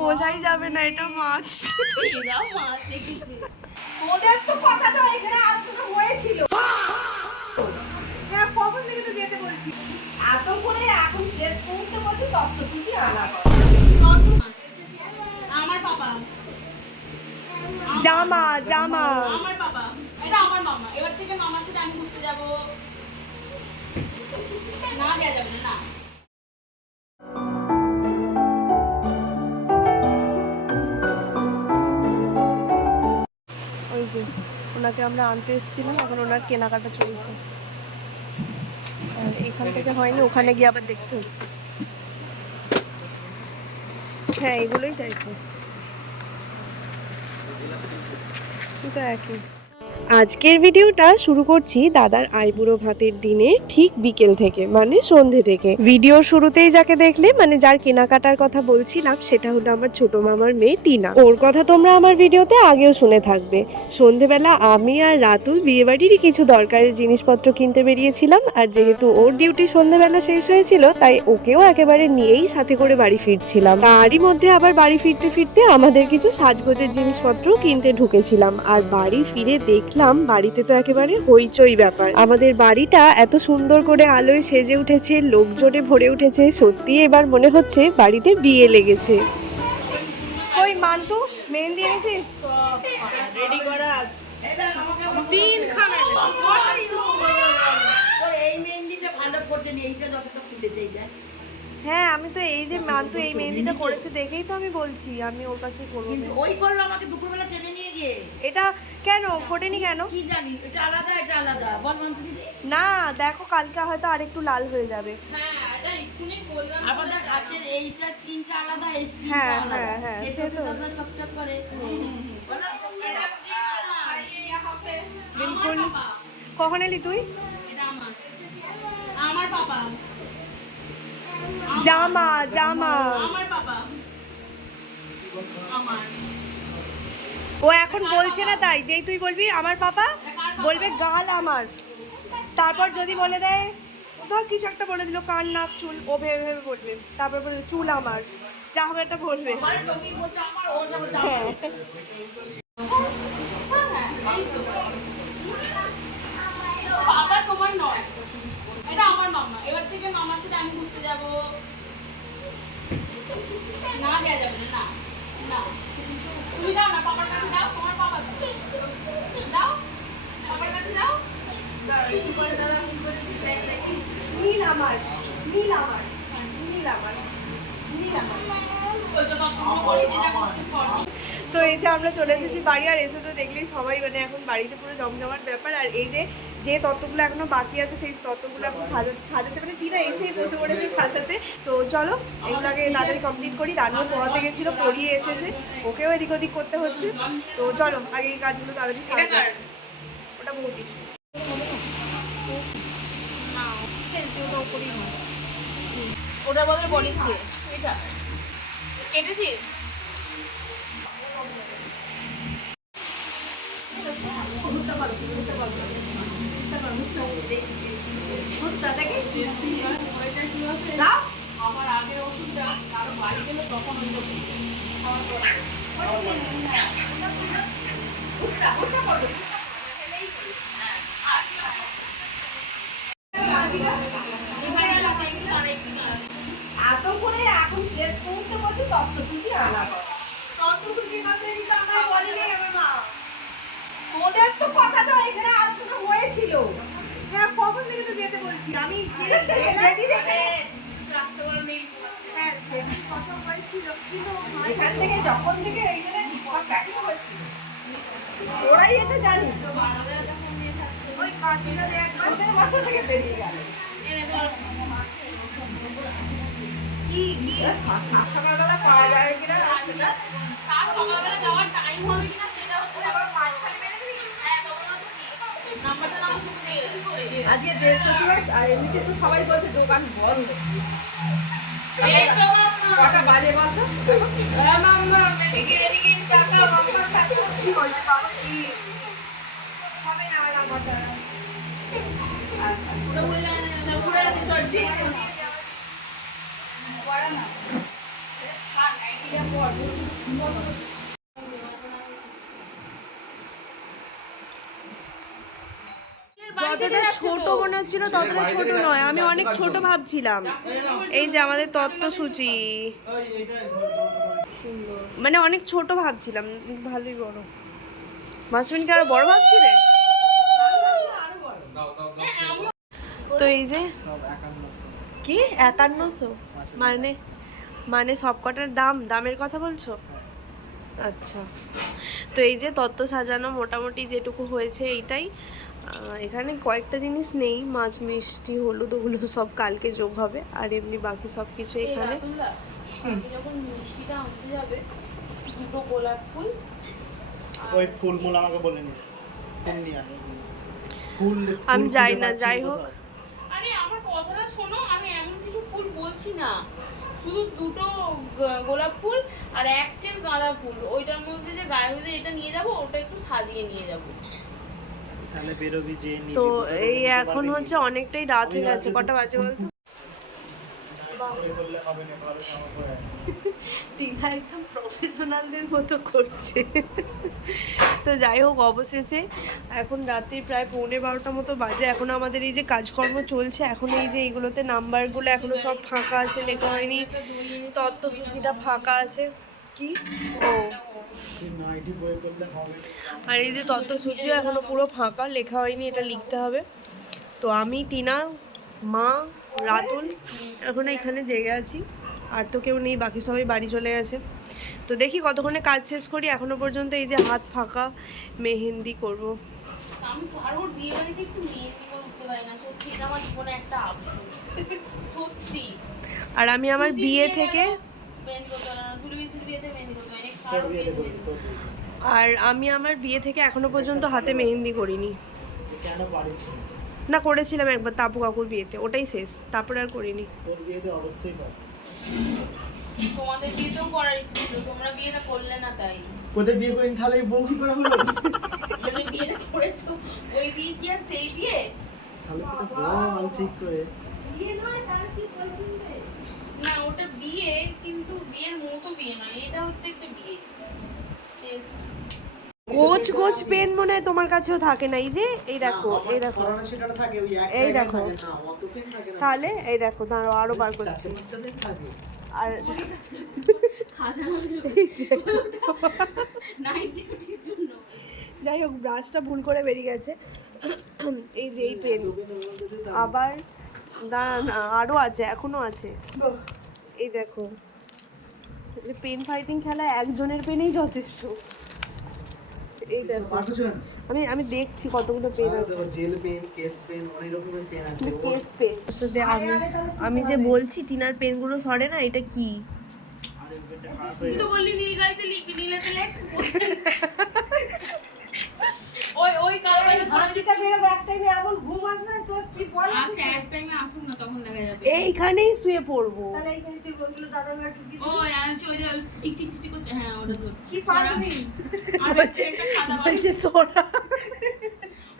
বোঝাই যাবে না এটা মাছ। ওদের তো কথাটা এখানে আলোচনা হয়েছিল। হ্যাঁ, কখন থেকে তো যেতে বলছি। এত করে এখন শেষ মুহূর্তে বলছি তত্ত্বসূচি আনা। আমার বাবা, জামা জামা আমার বাবা, এটা আমার মামা। এবার থেকে মামার সাথে আমি ঘুরতে যাব। না দেয়া যাবে না। ওই যে ওনাকে আমরা আনতে এসেছিলাম, এখন ওনার কেনাকাটা চলছে। আর এখান থেকে হয়নি, ওখানে গিয়ে আবার দেখতে হচ্ছে। হ্যাঁ, এগুলোই চাইছে, কিন্তু একই। আজকের ভিডিওটা শুরু করছি দাদার আইবুড়ো ভাতের দিনে ঠিক বিকেল থেকে, মানে সন্ধে থেকে। ভিডিও শুরুতেই যাকে দেখলে, মানে যার কেনাকাটার কথা বলছিলাম, সেটা হলো আমার ছোট মামার মেয়ে টিনা। ওর কথা তোমরা আমার ভিডিওতে আগেও শুনে থাকবে। সন্ধেবেলা আমি আর রাতুল বিয়েবাড়িরই কিছু দরকারের জিনিসপত্র কিনতে বেরিয়েছিলাম, আর যেহেতু ওর ডিউটি সন্ধেবেলা শেষ হয়েছিল, তাই ওকেও একেবারে নিয়েই সাথে করে বাড়ি ফিরছিলাম। তারই মধ্যে আবার বাড়ি ফিরতে ফিরতে আমাদের কিছু সাজগোজের জিনিসপত্র কিনতে ঢুকেছিলাম। আর বাড়ি ফিরে দেখলাম বাড়িতে তো একেবারে হইচই ব্যাপার। আমাদের বাড়িটা এত সুন্দর করে আলোয় সেজে উঠেছে, লোকজনে ভরে উঠেছে। সত্যি এবার মনে হচ্ছে বাড়িতে বিয়ে লেগেছে। ওই মান্তু মেহেন্দি এনেছিস? রেডি করা তিন খানা। এই মেহেন্দিটা ভালো ফোটেনি, এইটা যতটা ফুটেছে এইটা। হ্যাঁ, আমি তো এই যে মান্তু এই মেহেন্দিটা করেছে দেখেই তো আমি বলছি আমি ওর কাছে করবো। কিন্তু ওই করলো আমাকে দুপুরবেলা টেনে নিয়ে গিয়ে। এটা কেন ফোটেনি কেন? কি জানি, এটা আলাদা এটা আলাদা। বল মান্তু দিদি। না দেখো, কালকে হয়তো আরেকটু লাল হয়ে যাবে। হ্যাঁ, এটা এক্ষুনি বললাম। আমাদের হাতের এইটা স্কিনটা আলাদা, এই স্কিনটা হ্যাঁ, আলাদা। হ্যাঁ, হ্যাঁ, যেটা সে তো। তোমরা চকচক করে। বিলকুল। কখন এলি তুই? এটা আমার, আমার বাবা, জামা জামা আমার বাবা, আমার। ও এখন বলছে না, তাই যেই তুই বলবি আমার পাপা, বলবে গাল আমার। তারপর যদি বলে দেয়, ধর কিছু একটা বলে দিল, কান নাক চুল, ও ভেবে ভেবে বলবে। তারপর বলবে চুল আমার, যা হবে একটা বলবে। মানে তুমি বলছো আমার, ও বলছে আমার। হ্যাঁ, এই তো বাবা তোমার নয়, এটা আমার মামা। এবার থেকে মামার সাথে আমি ঘুরতে যাব। না দেয়া যাবে না। না, তুমি যাও না, বাবার কাছে যাও। তোমার বাবা যাও, বাবার কাছে যাও। একটু পরে দাদা ফোন করে দেখ দেখি। নীল আমার, নীল আমার, নীল আমার, নীল আমার। ওই তো ততক্ষণ করি, যেটা করছিস কর। তো এই যে আমরা চলে এসেছি বাড়ি, আর এসে তো দেখলেই সবাই, মানে এখন বাড়িতে পুরো জমজমাট ব্যাপার। আর এই যে যে তত্ত্বগুলো এখনো বাকি আছে, সেই তত্ত্বগুলো এখন সাজাতে, মানে টিনা এসেই বসে পড়েছে সাজাতে। তো চলো এগুলোকে তাড়াতাড়ি কমপ্লিট করি। রান্নাও পড়াতে গেছিলো, পড়িয়ে এসেছে, ওকেও এদিক ওদিক করতে হচ্ছে। তো চলো আগে এই কাজগুলো তাড়াতাড়ি সাজা। ওটা বৌদি না, তুই ওটা ওপরেই হয়। ওটা বলে বলিস কে? এটা কেটেছিস? আমার আগের ওষুধটা কারো বাড়ি গেলে তখন ওই এত করে এখন শেষ মুহূর্তে বলছি তত্ত্বসূচি আনা। তত্ত্বসূচির কথা কিন্তু আমরা বলিনি আমার মা। ওদের তো কথাটা এখানে আলোচনা হয়েছিল। হ্যাঁ, কখন থেকে তো যেতে বলছি আমি, হ্যাঁ সেদিন কথা হয়েছিল, কিন্তু এখান থেকে যখন থেকে এইখানে সব প্যাকিং হচ্ছিল, ওরাই এটা জানি। ওই কাঁচিটা একবার ওদের মাথা থেকে বেরিয়ে গেল। কি সকালবেলা পাওয়া যাবে কিনা সকালবেলা যাওয়ার টাইম হবে কিনা সেটা হচ্ছে আবার মাঝখানে মেরে দিবি। হ্যাঁ, তখন তো কি নাম্বারটা নাম শুনতে আজকে বৃহস্পতিবার, আর এমনিতে তো সবাই বলছে দোকান বন্ধ। কটা বাজে বলতো? মাম্মা এদিকে এদিকে টাকা মাম্মা কি বলছে বাবা, কি হবে না আর আমারটা। পুরো ঘুরে যায় না, ঘুরে আসি চল ঠিক করা না ছাড় নাইটিটা যতটা ছোট মনে হচ্ছিল ততটা ছোট নয়, আমি অনেক ছোট ভাবছিলাম। এই যে আমাদের তত্ত্বসূচি, মানে অনেক ছোট ভাবছিলাম, ভালোই বড়। মাসমিনকে আরো বড় ভাবছিলে? তো এই যে কি 5100, মানে মানে সব কটার দামের কথা বলছো? আচ্ছা, তো এই যে তত্ত্ব সাজানো মোটামুটি যেটুকু হয়েছে এইটাই। এখানে কয়েকটা জিনিস নেই, মাছ মিষ্টি হলুদ ওগুলো সব কালকে যোগ হবে, আর এমনি বাকি সব কিছু এখানে। যখন মিষ্টিটা আনতে যাবে, দুটো গোলাপ ফুল, ওই ফুলমূল আমাকে বলে নিস, ফুল নিয়ে আয়। ফুল আমি যাই না, যাই হোক। আরে আমার কথাটা শোনো, আমি এমন কিছু ফুল বলছি না, শুধু দুটো গোলাপ ফুল আর এক চেন গাঁদা ফুল, ওইটার মধ্যে যে গায়ে হলুদের এটা নিয়ে যাব, ওটা একটু সাজিয়ে নিয়ে যাব। তাহলে বেরোবি যে নিবি। তো এই এখন হচ্ছে অনেকটাই রাত হয়ে গেছে, কটা বাজে বলতো? টিনা একদম প্রফেশনালদের মতো করছে। তো যাই হোক, অবশেষে এখন রাত্রি প্রায় 11:15 মতো বাজে। এখন আমাদের এই যে কাজকর্ম চলছে, এখন এই যে এইগুলোতে নাম্বারগুলো এখনো সব ফাঁকা আছে, লেখা হয়নি। তত্ত্বসূচিটা ফাঁকা আছে। কি ও আর এই যে তত্ত্বসূচিও এখনো পুরো ফাঁকা, লেখা হয়নি, এটা লিখতে হবে। তো আমি, টিনা, মা, রাতুল এখন এখানে জেগে আছি, আর তো কেউ নেই, বাকি সবাই বাড়ি চলে গেছে। তো দেখি কতক্ষণে কাজ শেষ করি। এখনো পর্যন্ত এই যে হাত ফাঁকা, মেহেন্দি করব। আমি কারোর বিয়ে বাড়িতে একটু মেহেন্দি করে উঠতে পারি না, সত্যি এটা আমার জীবনে একটা আফসোস, সত্যি। আর আমি আমার বিয়ে থেকে মেহেন্দি করতে পারি না, দুলবিসির বিয়েতে মেহেন্দি করতে পারি না, কারোর বিয়েতে মেহেন্দি করতে পারি না। আর আমি আমার বিয়ে থেকে এখনো পর্যন্ত হাতে মেহেন্দি করিনি। কেন পারিস না, করেছিলাম একবার তাপু কাকুর বিয়েতে, ওটাই শেষ, তারপর আর করিনি। তোর বিয়েতে অবশ্যই কর। তোমাদের বিয়েতেও করার ইচ্ছে ছিল, তোমরা বিয়েটা করলে না, তাই কোথায় বিয়ে করেন তাহলে বউ কি করা হলো? মানে বিয়েটা করেছো, ওই বিয়ে কি আর সেই বিয়ে? তাহলে সেটা বল ঠিক করে। না, ওটা বিয়ে, কিন্তু বিয়ের মতো বিয়ে নয়, এটা হচ্ছে একটা বিয়ে। গোছ গোছ পেন মনে হয় তোমার কাছেও থাকে না, এই যে এই দেখো, এই দেখো, করোনা সেটা থাকে ওই এক এই জায়গায় দেখো। থাকে না, অত পেন থাকে না। তাহলে এই দেখো, দাঁড়াও আরো বার করছি। চারটে পেন থাকে। আর যাই হোক, ব্রাশটা ভুল করে বেরিয়ে গেছে। এই যে এই পেন, আবার দাঁড়া না, আরো আছে, এখনো আছে। এই দেখো, পেন ফাইটিং খেলা একজনের পেনেই যথেষ্ট। এই দেখো, আমি আমি দেখছি কতগুলো পেন আছে। জেল পেন, কেস পেন, অনেক রকমের পেন আছে। Case pen. আমি যে বলছি টিনার পেনগুলো সরে না, এটা কি? আরে পেনটা খারাপ তুই হয়ে তো গেছে। বললি নীলগাইতে লিখবি, নীলাতে লেখ। ওই কালারে হাসিটা বেরোবে, এক টাইমে এমন ঘুম আসবে না, তোর কি বল? আচ্ছা, এক টাইমে আসুক না, তখন দেখা যাবে। এইখানেই শুয়ে পড়বো। তাহলে এইখানে সে বলছিল দাদা ভাই কি ওই আনছি, ওই যে টিক টিক টিক করছে, হ্যাঁ ওটা তো কি পারবি? আর হচ্ছে একটা খাতা বার, বলছে সোনা।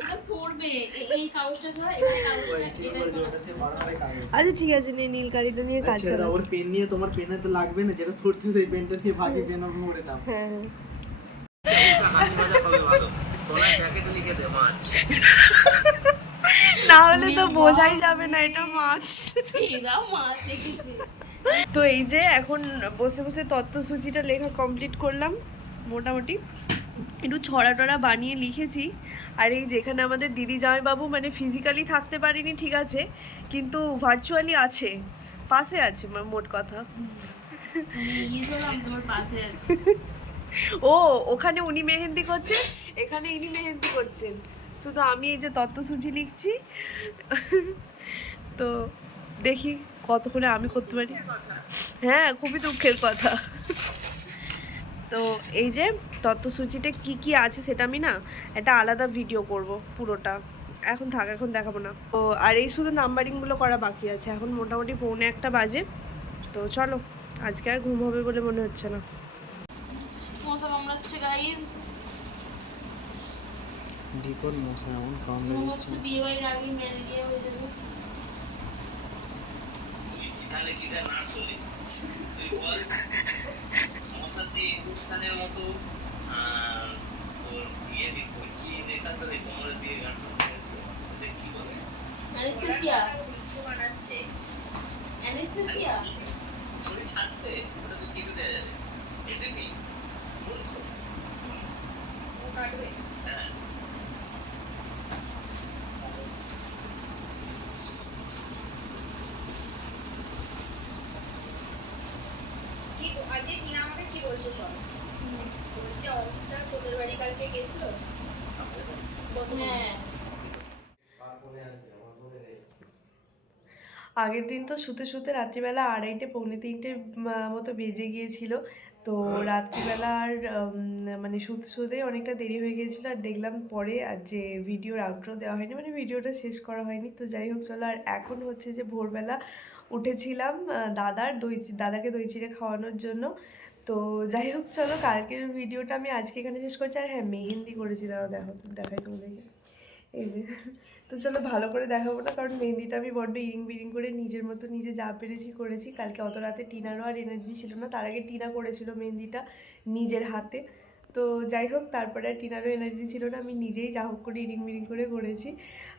ওটা সরবে, এই কাগজটা ছাড়া এখানে কাগজটা, ঠিক এটা বলেছো, ওটা সে বারবারই কাগজ। আচ্ছা ঠিক আছে, নীল কালিটা নিয়ে কাজ ছেড়ে দাও, চালাও। ওর পেন নিয়ে তোমার পেনে তো লাগবে না, যেটা সরছে সেই পেনটা দিয়ে ভাগে পেন ওর মুড়ে দাও। হ্যাঁ হ্যাঁ। না হলে তো বোঝাই যাবে না এটা মাছ। এরাও মাছ দেখেছে। তো এই যে এখন বসে বসে তত্ত্বসূচিটা লেখা কমপ্লিট করলাম মোটামুটি, একটু ছড়া টড়া বানিয়ে লিখেছি। আর এই যেখানে আমাদের দিদি জামাইবাবু, মানে ফিজিক্যালি থাকতে পারিনি ঠিক আছে, কিন্তু ভার্চুয়ালি আছে, পাশে আছে, মোট কথা। আমি ইয়ে করলাম, তোমার পাশে আছি। ও ওখানে উনি মেহেন্দি করছেন, এখানে ইনি মেহেন্দি করছেন, শুধু আমি এই যে তত্ত্বসূচি লিখছি। তো দেখি কতক্ষণে আমি করতে পারি। হ্যাঁ, খুবই দুঃখের কথা। তো এই যে তত্ত্বসূচিতে কি কি আছে সেটা আমি না একটা আলাদা ভিডিও করব পুরোটা, এখন থাক, এখন দেখাবো না। তো আর এই শুধু নাম্বারিংগুলো করা বাকি আছে। এখন মোটামুটি 1:45 বাজে। তো চলো, আজকে আর ঘুম হবে বলে মনে হচ্ছে না। মশা কামড়াচ্ছে গাইস, বিপদ মশা এমন কম মনে হচ্ছে বিয়ে বাড়ির আগে ম্যালেরিয়া হয়ে যাবে। অনুষ্ঠানের মতো তোর ইয়ে দিত কি ইঞ্জেকশনটা দিত কোমরে দিয়ে গান করতে কি বলে অ্যানেস্থেসিয়া বানাচ্ছে অ্যানেস্থেসিয়া শরীর ছাড়ছে ওটা তো টিভি দেওয়া যাবে এটা কি বলছো ও কাটবে হ্যাঁ কি আজকে টিনা আমাকে কি বলছে সব বলছে অমিতা তোদের বাড়ি কালকে গেছিল হ্যাঁ আগের দিন তো শুতে শুতে রাত্রিবেলা 2:30 পৌনে 3টে মতো বেজে গিয়েছিল। তো রাত্রিবেলা আর মানে শুতে শুতেই অনেকটা দেরি হয়ে গিয়েছিলো। আর দেখলাম পরে আর যে ভিডিওর আউটরো দেওয়া হয়নি, মানে ভিডিওটা শেষ করা হয়নি। তো যাই হোক চলো, আর এখন হচ্ছে যে ভোরবেলা উঠেছিলাম দাদাকে দই চিড়ে খাওয়ানোর জন্য। তো যাই হোক চলো, কালকের ভিডিওটা আমি আজকে এখানে শেষ করছি। আর হ্যাঁ, মেহেন্দি করেছি, দাঁড়াও দেখাই তোমাদেরকে, এই যে। তো চলো, ভালো করে দেখাবো না, কারণ মেহেন্দিটা আমি বড্ড ইরিং বিরিং করে নিজের মতো নিজে যা পেরেছি করেছি। কালকে অত রাতে টিনারও আর এনার্জি ছিল না, তার আগে টিনা করেছিল মেহেন্দিটা নিজের হাতে। তো যাই হোক, তারপরে আর টিনারও এনার্জি ছিল না, আমি নিজেই যা হোক করে ইরিং বিরিং করে করেছি,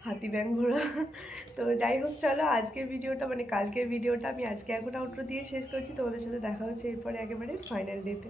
হাতি ব্যাং ঘোরা। তো যাই হোক চলো, আজকের ভিডিওটা মানে কালকের ভিডিওটা আমি আজকে এখন আউটরো দিয়ে শেষ করছি। তোমাদের সাথে দেখা হচ্ছে এরপরে একেবারে ফাইনাল ডেতে।